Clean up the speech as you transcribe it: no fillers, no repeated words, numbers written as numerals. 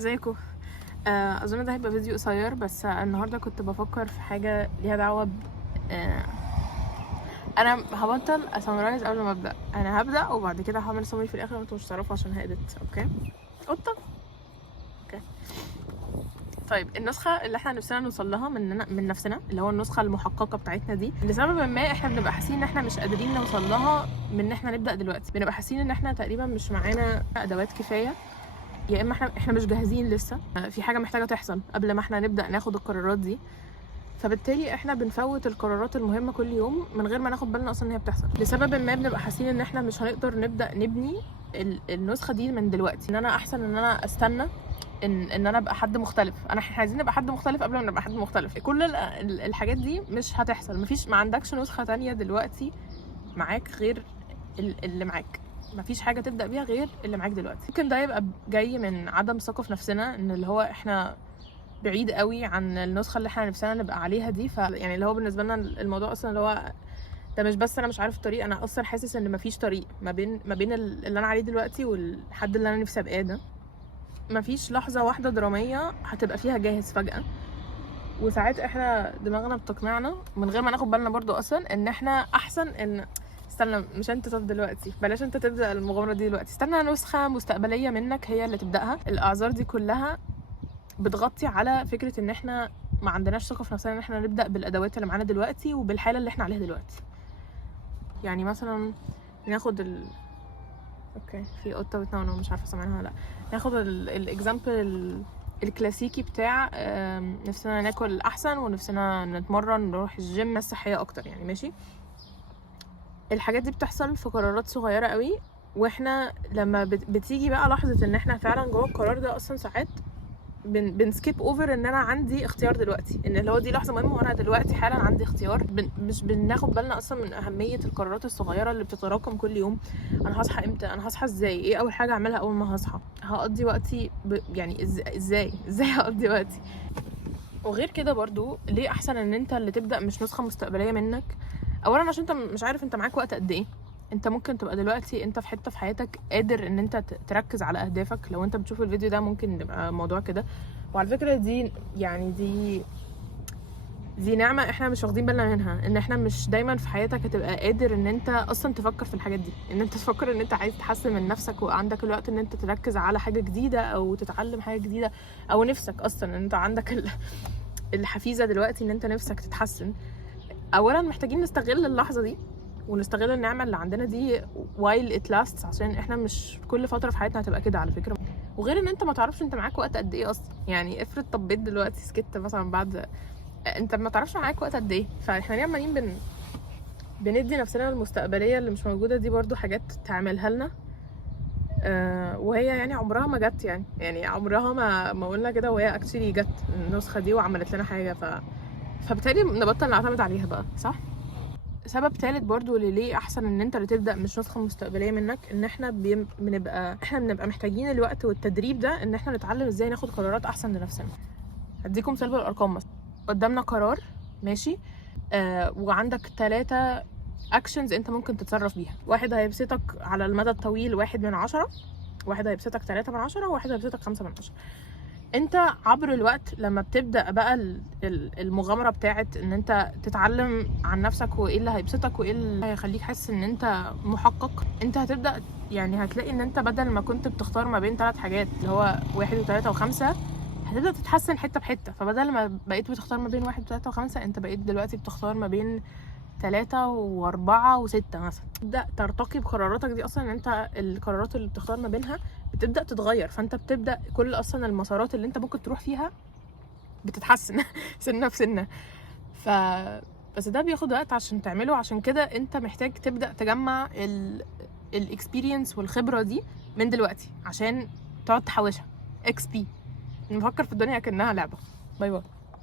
ازيكم؟ اظن ده هيبقى فيديو قصير، بس النهارده كنت بفكر في حاجه ليها دعوه انا هبطل اسمرايز قبل ما ابدا. انا هبدا وبعد كده هعمل سمري في الاخر وانتوا مش هتعرفوا عشان هادت. اوكي قطه. اوكي طيب، النسخه اللي احنا نفسنا نوصل لها من نفسنا، اللي هو النسخه المحققه بتاعتنا دي، لسبب ما احنا بنبقى حاسين ان احنا مش قادرين نوصل لها من ان احنا نبدا دلوقتي. بنبقى حاسين ان احنا تقريبا مش معانا ادوات كفايه، يا اما احنا مش جاهزين لسه، في حاجه محتاجه تحصل قبل ما احنا نبدا ناخد القرارات دي. فبالتالي احنا بنفوت القرارات المهمه كل يوم من غير ما ناخد بالنا اصلا ان هي بتحصل. لسبب ما بنبقى حاسين ان احنا مش هنقدر نبدا نبني النسخه دي من دلوقتي. ان انا احسن ان انا استنى ان انا ابقى حد مختلف. احنا عايزين نبقى حد مختلف قبل ما نبقى حد مختلف. كل الحاجات دي مش هتحصل. ما عندكش نسخه تانية دلوقتي معاك غير اللي معاك. مفيش حاجه تبدا بيها غير اللي معاك دلوقتي. ممكن ده يبقى جاي من عدم ثقه في نفسنا، ان اللي هو احنا بعيد قوي عن النسخه اللي احنا نفسنا نبقى عليها دي. يعني اللي هو بالنسبه لنا الموضوع اصلا اللي هو ده مش بس انا مش عارف الطريق، انا اصلا حاسس ان مفيش طريق ما بين اللي انا عليه دلوقتي والحد اللي انا نفسي ابقاه ده. مفيش لحظه واحده دراميه هتبقى فيها جاهز فجاه. وساعات احنا دماغنا بتقنعنا من غير ما ناخد بالنا برضو اصلا ان احنا احسن. ان استنى، مش انت، طب دلوقتي بلاش انت تبدا المغامره دي دلوقتي، استنى نسخه مستقبليه منك هي اللي تبداها. الاعذار دي كلها بتغطي على فكره ان احنا ما عندناش ثقه في نفسنا ان احنا نبدا بالادوات اللي معانا دلوقتي وبالحاله اللي احنا عليها دلوقتي. يعني مثلا ناخد اوكي، في قطه بتنونو مش عارفه سامعينها ولا لا. ناخد الاكزامبل الكلاسيكي بتاع نفسنا ناكل احسن ونفسنا نتمرن نروح الجيم، ناس صحيه اكتر يعني. ماشي، الحاجات دي بتحصل في قرارات صغيره قوي، واحنا لما بتيجي بقى لحظه ان احنا فعلا جوه القرار ده، اصلا ساعات بنسكيب اوفر ان انا عندي اختيار دلوقتي، ان اللي هو دي لحظه مهمه وانا دلوقتي حالا عندي اختيار. مش بناخد بالنا اصلا من اهميه القرارات الصغيره اللي بتتراكم كل يوم. انا هصحى امتى؟ انا هصحى ازاي؟ ايه اول حاجه اعملها اول ما هصحى؟ هقضي وقتي يعني ازاي هقضي وقتي؟ وغير كده برضو ليه احسن ان انت اللي تبدا مش نسخه مستقبليه منك؟ اولا عشان انت مش عارف انت معاك وقت قد ايه. انت ممكن تبقى دلوقتي انت في حته في حياتك قادر ان انت تركز على اهدافك. لو انت بتشوف الفيديو ده ممكن يبقى موضوع كده. وعلى فكره دي يعني دي نعمه احنا مش واخدين بالنا منها، ان احنا مش دايما في حياتك هتبقى قادر ان انت اصلا تفكر في الحاجات دي، ان انت تفكر ان انت عايز تحسن من نفسك وعندك الوقت ان انت تركز على حاجه جديده او تتعلم حاجه جديده، او نفسك اصلا ان انت عندك الحفيزه دلوقتي ان انت نفسك تتحسن. اولا محتاجين نستغل اللحظه دي ونستغل النعمه اللي عندنا دي while it lasts، عشان احنا مش كل فتره في حياتنا هتبقى كده على فكره. وغير ان انت ما تعرفش انت معاك وقت قد ايه اصلا. يعني افرض طبيت دلوقتي سكت مثلا بعد، انت ما تعرفش معاك وقت قد ايه. فاحنا ليه عمالين بندي نفسنا المستقبليه اللي مش موجوده دي برضو حاجات تعملها لنا، وهي يعني عمرها ما جت. يعني عمرها ما قلنا كده، وهي اكشلي جت النسخه دي وعملت لنا حاجه. فبالتالي نبطل نعتمد عليها بقى، صح؟ سبب ثالث برضو ليه احسن ان انت اللي تبدا مش نسخه مستقبليه منك، ان احنا بنبقى محتاجين الوقت والتدريب ده ان احنا نتعلم ازاي ناخد قرارات احسن لنفسنا. هديكم مثال بالارقام. مثلا قدامنا قرار، ماشي، وعندك 3 اكشنز انت ممكن تتصرف بيها. واحد هيبسطك على المدى الطويل 1/10، واحد هيبسطك 3/10، وواحد هيبسطك 5/10. انت عبر الوقت لما بتبدأ بقى المغامرة بتاعت ان انت تتعلم عن نفسك وايه اللي هيبسطك وايه اللي هيخليك حاسس ان انت محقق، انت هتبدأ يعني هتلاقي ان انت بدل ما كنت بتختار ما بين 3 حاجات اللي هو 1 و3 و5، هتبدأ تتحسن حتة بحتة. فبدل ما بقيت بتختار ما بين 1 و3 و5، انت بقيت دلوقتي بتختار ما بين 3 و4 و6 مثلا. تبدأ ترتقي بقراراتك دي. اصلا انت القرارات اللي بتختار ما بينها بتبدأ تتغير، فانت بتبدأ كل اصلا المسارات اللي انت ممكن تروح فيها بتتحسن سنة في سنة. بس ده بياخد وقت عشان تعمله. عشان كده انت محتاج تبدأ تجمع الاكسبيرينس والخبرة دي من دلوقتي عشان تقعد تحوشها XP. نفكر في الدنيا كأنها لعبة. باي باي.